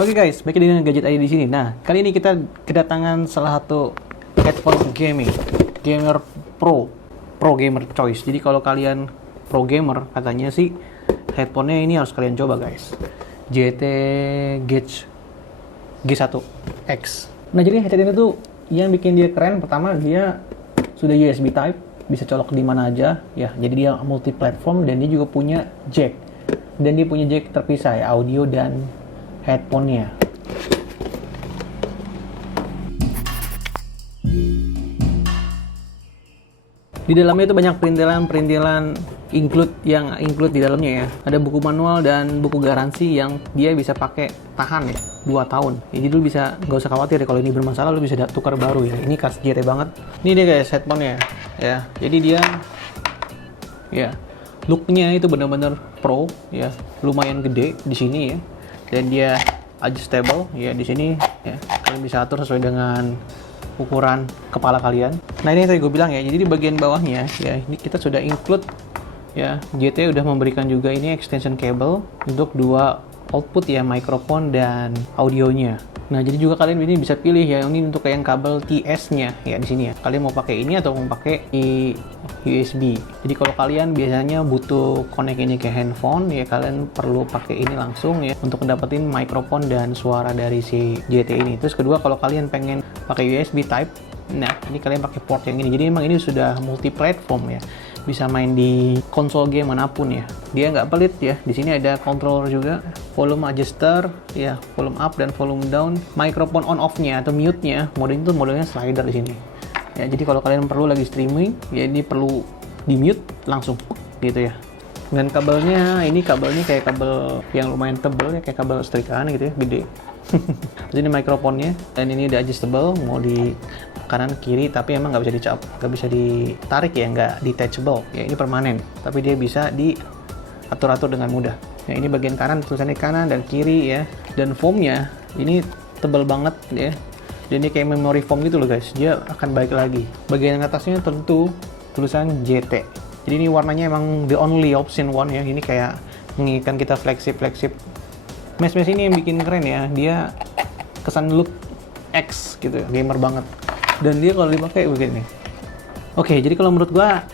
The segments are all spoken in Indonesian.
Oke guys, balik dengan Gadget ID di sini. Nah, kali ini kita kedatangan salah satu headphone gaming, gamer pro gamer choice. Jadi kalau kalian pro gamer, katanya sih headphone-nya ini harus kalian coba guys. JT Gadget G1 X. Nah, jadi headset ini tuh yang bikin dia keren, pertama dia sudah USB Type, bisa colok di mana aja ya. Jadi dia multi platform dan dia juga punya jack. Dan dia punya jack terpisah ya, audio dan headphone-nya. Di dalamnya itu banyak perintilan include di dalamnya ya. Ada buku manual dan buku garansi yang dia bisa pakai tahan ya, 2 tahun. Jadi lu bisa nggak usah khawatir ya kalau ini bermasalah, lu bisa tukar baru ya. Ini khas JT banget. Ini dia guys headphone-nya ya. Jadi dia ya look-nya itu benar-benar pro ya, lumayan gede di sini ya. Dan dia adjustable ya, di sini ya. Kalian bisa atur sesuai dengan ukuran kepala kalian. Nah, ini yang tadi gue bilang ya, jadi di bagian bawahnya ya, ini kita sudah include ya, JT udah memberikan juga ini extension cable untuk 2 output ya, mikrofon dan audionya. Nah, jadi juga kalian ini bisa pilih ya, ini untuk yang kabel TS-nya ya di sini ya. Kalian mau pakai ini atau mau pakai USB. Jadi kalau kalian biasanya butuh connect ini ke handphone ya, kalian perlu pakai ini langsung ya untuk dapetin mikrofon dan suara dari si JT ini. Terus kedua, kalau kalian pengen pakai USB Type, nah ini kalian pakai port yang ini. Jadi emang ini sudah multi platform ya, bisa main di konsol game manapun ya. Dia nggak pelit ya. Di sini ada controller juga, volume adjuster ya, volume up dan volume down, mikrofon on off-nya atau mute-nya. Modenya slider di sini. Ya, jadi kalau kalian perlu lagi streaming, ya ini perlu di mute langsung gitu ya. Dan kabelnya, ini kabelnya kayak kabel yang lumayan tebel ya, kayak kabel setrikaan gitu ya, gede. Terus ini mikrofonnya, dan ini udah adjustable, mau di kanan kiri, tapi emang nggak bisa nggak bisa ditarik ya, nggak detachable ya, ini permanen, tapi dia bisa diatur-atur dengan mudah ya. Ini bagian kanan, tulisannya kanan dan kiri ya. Dan foamnya ini tebal banget ya, dan ini kayak memory foam gitu loh guys, dia akan balik lagi. Bagian atasnya tentu tulisan JT. Jadi ini warnanya emang the only option one ya, ini kayak menginginkan kita flagship mesh ini yang bikin keren ya, dia kesan look X gitu ya, gamer banget. Dan dia kalau dipakai begini. Oke, jadi kalau menurut gua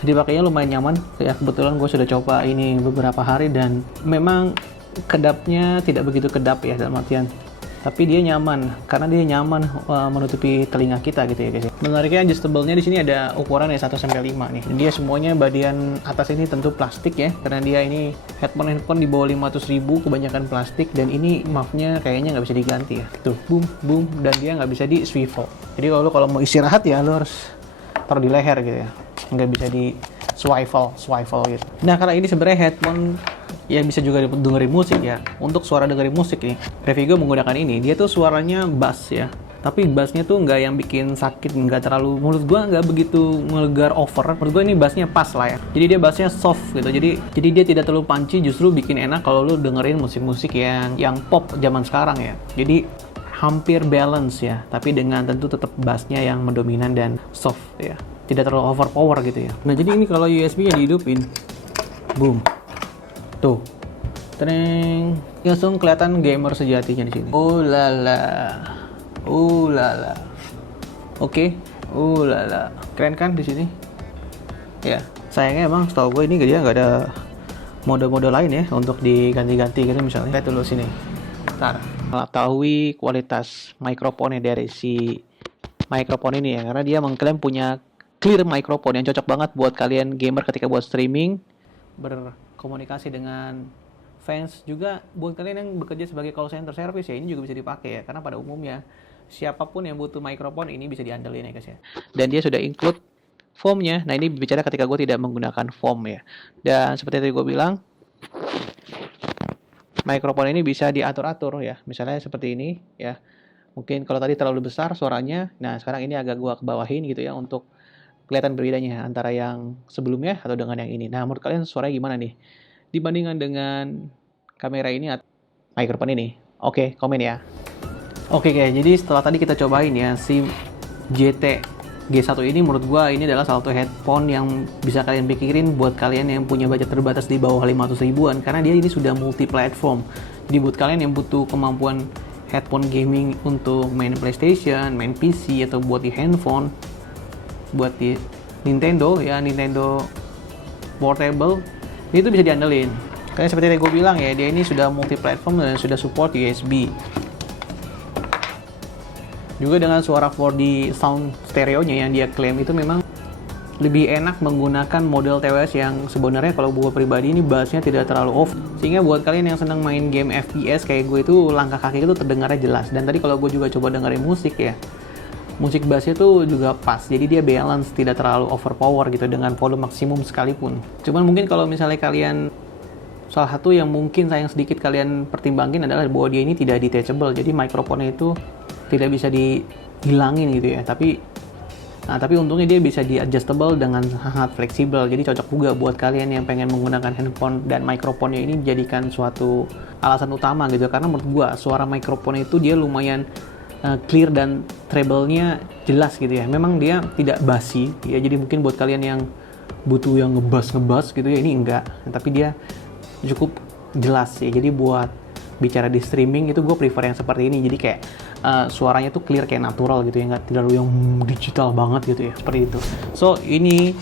dipakainya lumayan nyaman ya. Kebetulan gua sudah coba ini beberapa hari dan memang kedapnya tidak begitu kedap ya dalam artian, tapi dia nyaman karena dia nyaman menutupi telinga kita gitu ya guys. Menariknya adjustable-nya di sini ada ukuran ya 1 sampai 5 nih. Dan dia semuanya bagian atas ini tentu plastik ya, karena dia ini headphone di bawah 500.000, kebanyakan plastik. Dan ini muff-nya kayaknya nggak bisa diganti ya. Tuh, boom, dan dia nggak bisa di swivel. Jadi kalau mau istirahat ya lu harus taruh di leher gitu ya, nggak bisa di swivel gitu. Nah, karena ini sebenarnya headphone ya bisa juga dengerin musik ya. Untuk suara dengerin musik nih, Revigo menggunakan ini. Dia tuh suaranya bass ya, tapi bassnya tuh nggak yang bikin sakit, nggak terlalu, menurut gua nggak begitu ngelegar over. Menurut gua ini bassnya pas lah ya. Jadi dia bassnya soft gitu. Jadi dia tidak terlalu punchy, justru bikin enak kalau lu dengerin musik-musik yang pop zaman sekarang ya. Jadi hampir balance ya, tapi dengan tentu tetap bassnya yang mendominan dan soft ya, tidak terlalu overpower gitu ya. Nah, jadi ini kalau USB-nya dihidupin, boom, tuh, tereng, langsung kelihatan gamer sejatinya di sini. Oke, keren kan di sini? Ya, sayangnya emang setahu gue ini dia nggak ada mode-mode lain ya untuk diganti-ganti gitu misalnya. Lihat dulu sini. Ntar, mengetahui kualitas mikrofonnya dari si mikrofon ini ya, karena dia mengklaim punya clear mikrofon yang cocok banget buat kalian gamer ketika buat streaming, berkomunikasi dengan fans, juga buat kalian yang bekerja sebagai call center service ya, ini juga bisa dipakai ya, karena pada umumnya siapapun yang butuh mikrofon ini bisa diandelin ya guys ya. Dan dia sudah include foamnya. Nah, ini bicara ketika gue tidak menggunakan foam ya. Dan seperti tadi gue bilang, mikrofon ini bisa diatur-atur ya, misalnya seperti ini ya. Mungkin kalau tadi terlalu besar suaranya, nah sekarang ini agak gua kebawahin gitu ya, untuk kelihatan bedanya antara yang sebelumnya atau dengan yang ini. Nah, menurut kalian suaranya gimana nih dibandingkan dengan kamera ini atau mikrofon ini? Oke, komen ya. Oke guys, jadi setelah tadi kita cobain ya si JT G1 ini menurut gua ini adalah salah satu headphone yang bisa kalian pikirin buat kalian yang punya budget terbatas di bawah 500 ribuan, karena dia ini sudah multi platform. Jadi buat kalian yang butuh kemampuan headphone gaming untuk main PlayStation, main PC, atau buat di handphone, buat di Nintendo ya, Nintendo Portable, itu bisa diandelin. Karena seperti yang gue bilang ya, dia ini sudah multi platform dan sudah support USB. Juga dengan suara 4D sound stereonya yang dia klaim itu memang lebih enak menggunakan model TWS yang sebenarnya kalau gue pribadi ini bassnya tidak terlalu off, sehingga buat kalian yang senang main game FPS kayak gue itu langkah kaki itu terdengarnya jelas. Dan tadi kalau gue juga coba dengerin musik ya, musik bassnya tuh juga pas, jadi dia balance, tidak terlalu overpower gitu dengan volume maksimum sekalipun. Cuman mungkin kalau misalnya kalian, salah satu yang mungkin sayang sedikit kalian pertimbangin adalah bahwa dia ini tidak detachable, jadi mikrofonnya itu tidak bisa dihilangin gitu ya. Tapi untungnya dia bisa di adjustable dengan sangat fleksibel, jadi cocok juga buat kalian yang pengen menggunakan handphone dan mikrofonnya ini jadikan suatu alasan utama gitu. Karena menurut gua suara mikrofon itu dia lumayan clear dan treble-nya jelas gitu ya. Memang dia tidak basi ya, jadi mungkin buat kalian yang butuh yang ngebas gitu ya, ini enggak, tapi dia cukup jelas ya. Jadi buat bicara di streaming itu gue prefer yang seperti ini, jadi kayak suaranya tuh clear kayak natural gitu ya, nggak terlalu yang digital banget gitu ya, seperti itu. So ini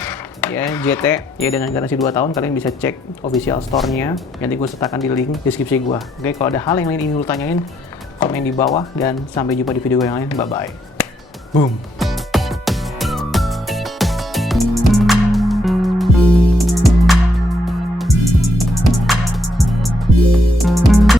ya JT ya dengan garansi 2 tahun. Kalian bisa cek official store-nya, nanti gue sertakan di link deskripsi gue. Oke, kalau ada hal yang lain ingin lu tanyain, komen di bawah, dan sampai jumpa di video yang lain. Bye bye. Boom.